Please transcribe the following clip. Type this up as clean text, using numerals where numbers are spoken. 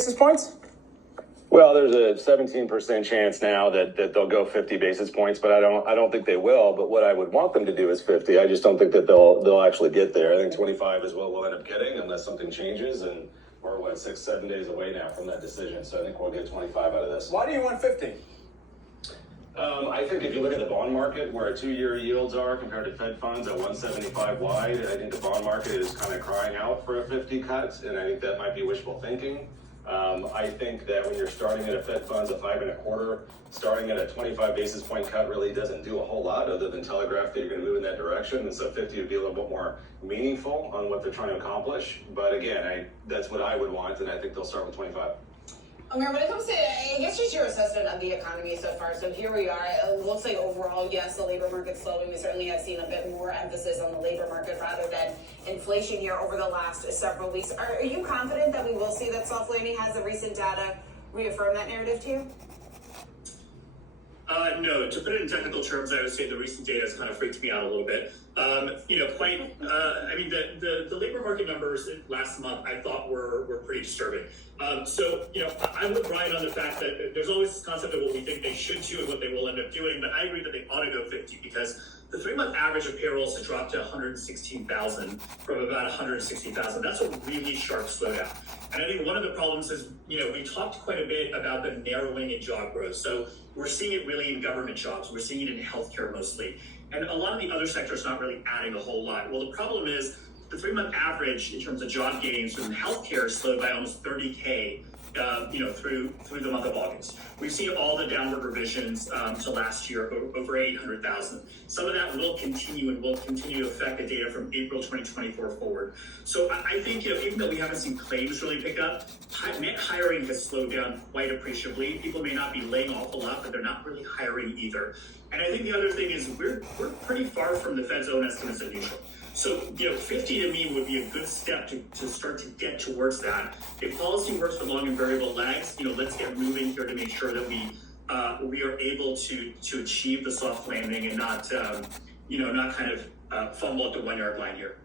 basis points? Well, there's a 17% chance now that they'll go 50 basis points, but I don't think they will. But what I would want them to do is 50. I just don't think that they'll actually get there. I think 25 is what we'll end up getting unless something changes, and we're 6-7 days away now from that decision. So I think we'll get 25 out of this. Why do you want 50? I think if you look at the bond market, where 2-year yields are compared to Fed funds at 175 wide, I think the bond market is kind of crying out for a 50 cut, and I think that might be wishful thinking. I think that when you're starting at a Fed funds of 5.25, starting at a 25 basis point cut really doesn't do a whole lot other than telegraph that you're going to move in that direction. And so 50 would be a little bit more meaningful on what they're trying to accomplish. But again, that's what I would want, and I think they'll start with 25. Amir, when it comes to, I guess, just your assessment of the economy so far. So here we are. It looks like overall, yes, the labor market's slowing. We certainly have seen a bit more emphasis on the labor market rather than inflation here over the last several weeks. Are you confident that we will see that soft landing? Has the recent data reaffirmed that narrative to you? No, to put it in technical terms, I would say the recent data has kind of freaked me out a little bit. The labor market numbers last month I thought were pretty disturbing. I'm with Brian on the fact that there's always this concept of what we think they should do and what they will end up doing, but I agree that they ought to go 50 because the 3-month average of payrolls has dropped to 116,000 from about 160,000. That's a really sharp slowdown. And I think one of the problems is, we talked quite a bit about the narrowing in job growth. So we're seeing it really in government jobs. We're seeing it in healthcare mostly. And a lot of the other sectors not really adding a whole lot. Well, the problem is the 3-month average in terms of job gains from healthcare slowed by almost 30K through the month of August. We've seen all the downward revisions to last year, over 800,000. Some of that will continue and will continue to affect the data from April 2024 forward. So I think even though we haven't seen claims really pick up, net hiring has slowed down quite appreciably. People may not be laying off a lot, but they're not really hiring either. And I think the other thing is we're pretty far from the Fed's own estimates of neutral. So, 50 to me would be a good step to start to get towards that. If policy works for long and variable lags, let's get moving here to make sure that we are able to achieve the soft landing and not kind of fumble at the 1-yard line here.